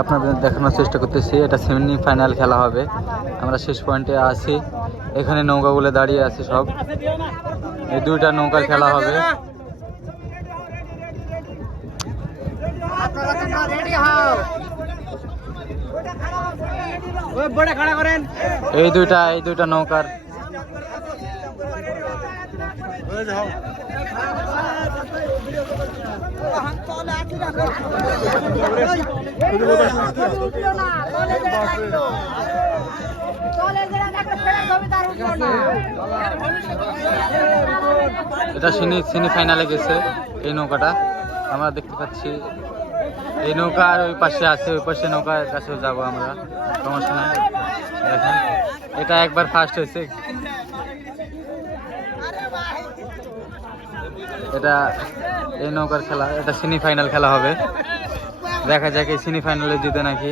আপনাদের দেখানোর চেষ্টা করতেছি। এটা সেমি ফাইনাল খেলা হবে। আমরা শেষ পয়েন্টে আছি। এখানে নৌকাগুলো দাঁড়িয়ে আছে সব। এই দুইটা নৌকার খেলা হবে। এই দুইটা এই দুইটা নৌকার। এটা সিনি সিনি ফাইনালে গেছে, এই নৌকাটা। আমরা দেখতে পাচ্ছি, এই নৌকা আর ওই পাশে আছে, ওই পাশে নৌকার কাছে যাব আমরা, সমস্যা নাই। দেখেন, এটা একবার ফার্স্ট হয়েছে। এটা এই নৌকার খেলা, এটা সেমি ফাইনাল খেলা হবে। দেখা যাক এই সেমিফাইনালে জিতে নাকি